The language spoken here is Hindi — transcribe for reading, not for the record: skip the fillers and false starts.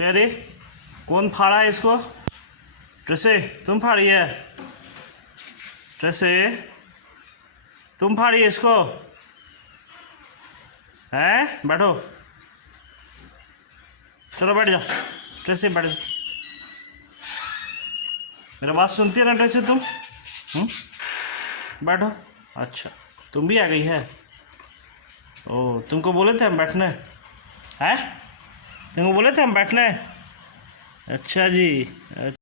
चेरी कौन फाड़ा है इसको? ट्रेसे तुम फाड़ी है? ट्रेसे तुम फाड़ी है इसको? हैं बैठो, चलो बैठ जाओ। ट्रेसे बैठ जाओ। मेरा बात सुनती है ना ट्रेसे तुम? बैठो। अच्छा तुम भी आ गई है? ओ तुमको बोले थे हम बैठने हैं? तुमको बोले थे हम बैठने? अच्छा जी।